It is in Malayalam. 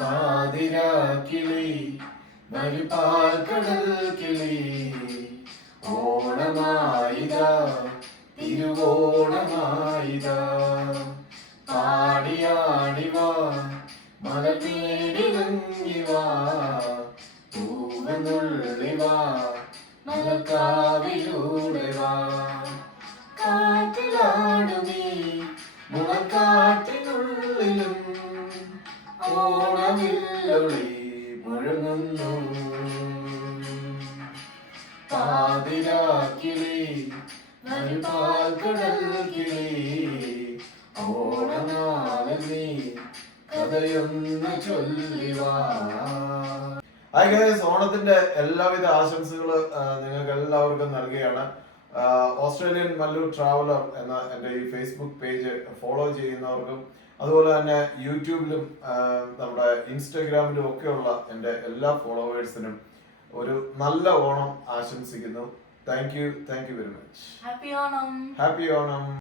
പാതിരാക്കിളി മരുപാൽക്കടൽ കിളി ഓണമായിതാ തിരുവോണമായിതാ പാടിയാടിവാ മലർമേടിവങ്ങിവാ പൂവനുള്ളിവാ മലക്കാവിലൂടെ വാ കാറ്റിലാടുമീ മുളക്കാട്ടിനുള്ളിലും ഓണവില്ലൊളി മുഴങ്ങുന്നു പാതിരാക്കിളി മരുപാൽക്കടൽ കിളി ഓണനാളിൽ നീ കഥയൊന്ന് ചൊല്ലിവാ. ഹായ് ഗൈസ്, ഓണത്തിന്റെ എല്ലാവിധ ആശംസകൾ നിങ്ങൾക്ക് എല്ലാവർക്കും നൽകുകയാണ്. ഓസ്ട്രേലിയൻ മല്ലൂർ ട്രാവലർ എന്ന എൻ്റെ ഈ ഫേസ്ബുക്ക് പേജ് ഫോളോ ചെയ്യുന്നവർക്കും അതുപോലെ തന്നെ യൂട്യൂബിലും നമ്മുടെ ഇൻസ്റ്റഗ്രാമിലും ഒക്കെയുള്ള എൻ്റെ എല്ലാ ഫോളോവേഴ്സിനും ഒരു നല്ല ഓണം ആശംസിക്കുന്നു. Thank you very much. Happy Onam. Happy Onam.